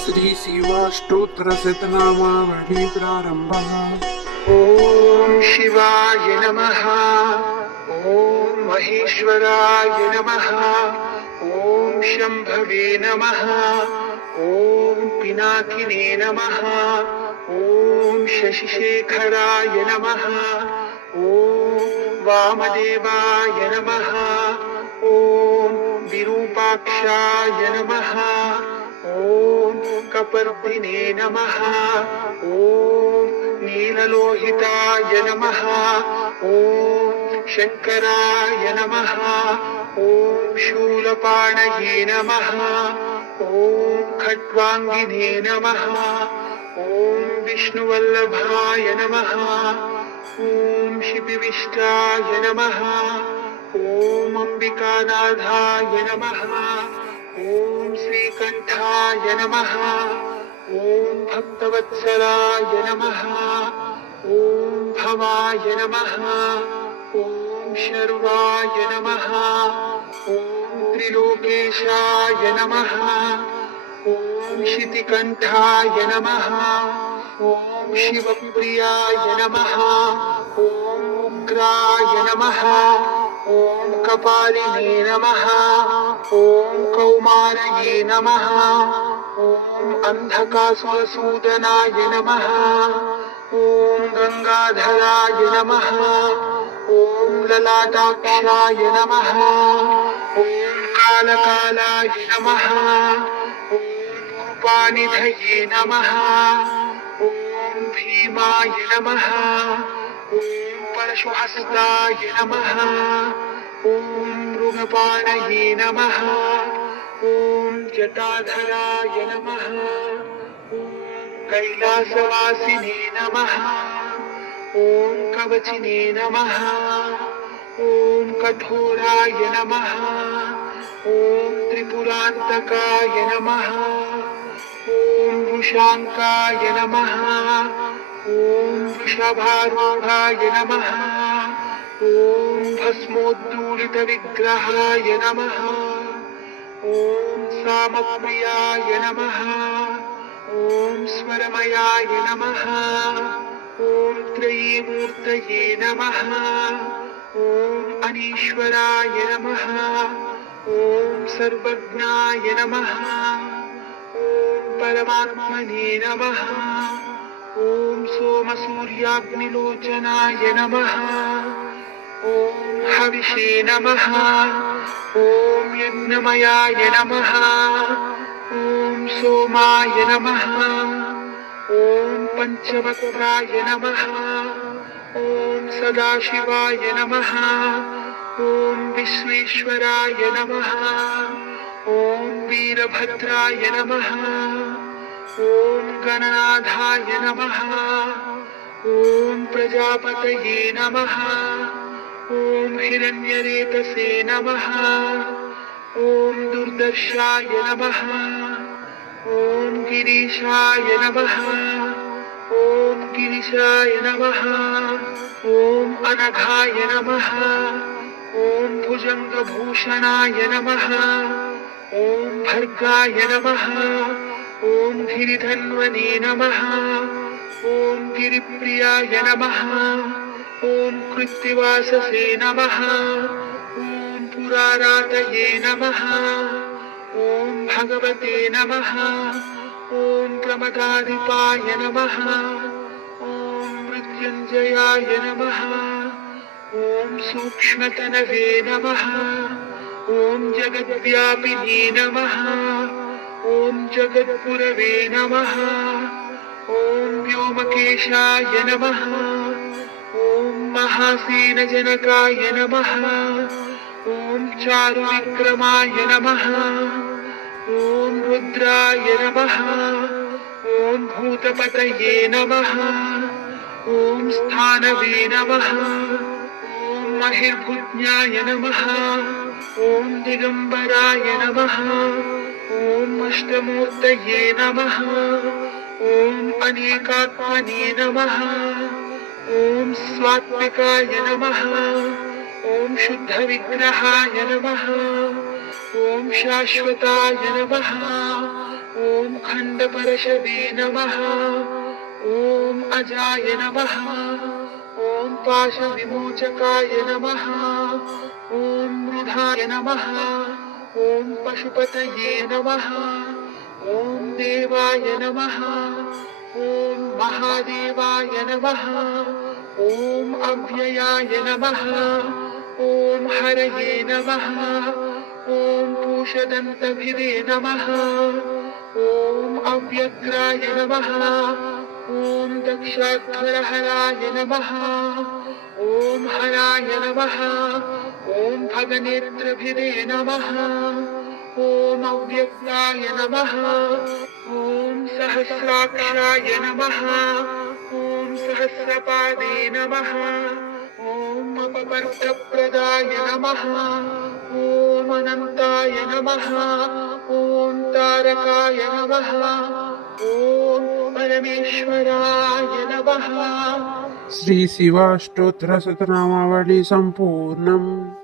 श्री शिवाष्टोत्तर शतनामावली प्रारंभः। ओम शिवाय नमः। ओम महेश्वराय नमः। ओम शंभवे नमः। ओम पिनाकिने नमः। ओम शशिशेखराय नमः। ओम वामदेवाय नमः। ओम विरूपाक्षाय नमः। ओम कपर्दिने नमः। ओम नीललोहिताय नमः। ओम शंकराय नमः। ओम शूलपाणये नमः। ओम खट्वांगिने नमः। ओम विष्णुवल्लभाय नमः। ओम शिपिविष्टाय नमः। ओम अंबिकानाथाय नमः। ओम श्रीकंठाय नमः। ओम भक्तवत्सलाय नमः। ओम भवाय नमः। ओम शर्वाय नमः। ओम त्रिलोकेशाय नमः। ओम शितिकंठाय नमः। ओम शिवप्रियाय नमः। ओम उग्राय नमः। ओम कपालिने नमः। ओम कौमारये नमः। ओम अंधकासुरसूदनाय नमः। ओम गंगाधराय नमः। ओम ललाटाक्षाय नमः। ओम कालकालाय नमः। ओम कृपानिधये नमः। ओम भीमाय नमः। ओम परशुहस्ताय नमः। ओम मृगपाणये नमः। ओम जटाधराय नमः। ओम कैलासवासिने नमः। ओम कवचिने नमः। ओम कठोराय नमः। ओम त्रिपुरान्तकाय नमः। ओम वृषांकाय नमः। ओम वृषभारूढाय नमः। ओम भस्मोद्धूलितविग्रहाय नमः। ओम सामप्रियाय नमः। ओम स्वरमयाय नमः। ओम त्रयीमूर्तये नमः। ओम अनीश्वराय नमः। ओम सर्वज्ञाय नमः। ओम परमात्मने नमः। ओम सोमसूर्याग्निलोचनाय नमः। ओम हविषे नमः। ओम यज्ञमयाय नमः। ओम सोमाय नमः। ओम पंचवक्त्राय नमः। ओम सदाशिवाय नमः। ओम विश्वेश्वराय नमः। ओम वीरभद्राय नमः। ओम गणनाथाय नमः। ओम प्रजापतये नमः। ओम हिरण्यरेतसे नमः। ओम दुर्दर्शाय नमः। ओम गिरीशाय नमः। ओम गिरिशाय नमः। ओम अनघाय नमः। ओम भुजंगभूषणाय नमः। ओम भर्गाय नमः। ओम गिरिधन्वने नमः। ओम गिरिप्रियाय नमः। ओम कृत्तिवाससे नमः। ओम पुरारातये नमः। ओम भगवते नमः। ओम प्रमदाधिपाय नमः। ओम मृत्युंजयाय नमः। ओम सूक्ष्मतनवे नमः। ओम जगद्व्यापिने नमः। ओम जगद्गुरवे नमः। ओम व्योमकेशाय नमः। ओम महासेनजनकाय नमः। ओम चारुविक्रमाय नमः। ओम रुद्राय नमः। ओम भूतपतये नमः। ओम स्थानवे नमः। ओम महिर्भुज्ञाय नमः। ओम दिगंबराय नमः। ओम अष्टमूर्तये नमः। ओम अनेकात्मने नमः। ओम स्वात्विकाय नमः। ओम शुद्धविग्रहाय नमः। ओम शाश्वताय नमः। ओम खण्डपरशवे नमः ॐ अजाय नमः ॐ पाशविमोचकाय नमः ॐ मृधाय नमः ॐ पशुपतये नमः ॐ देवाय नमः ॐ महादेवाय नमः ॐ अव्ययाय नमः ॐ हरये नमः ॐ पूषदन्तभिदे नमः ॐ अव्यग्राय नमः ॐ दक्षाध्वरहराय नमः ॐ हराय नमः ॐ भगनेत्रभिदे नमः ॐ अव्यक्ताय नमः ॐ सहस्राक्षाय नमः ॐ सहस्रपादे नमः ॐ अपवर्गप्रदाय नमः ॐ अनन्ताय नमः ॐ तारकाय नमः ॐ परमेश्वराय नमः। श्री शिवाष्टोत्तर शतनामावली संपूर्णम्।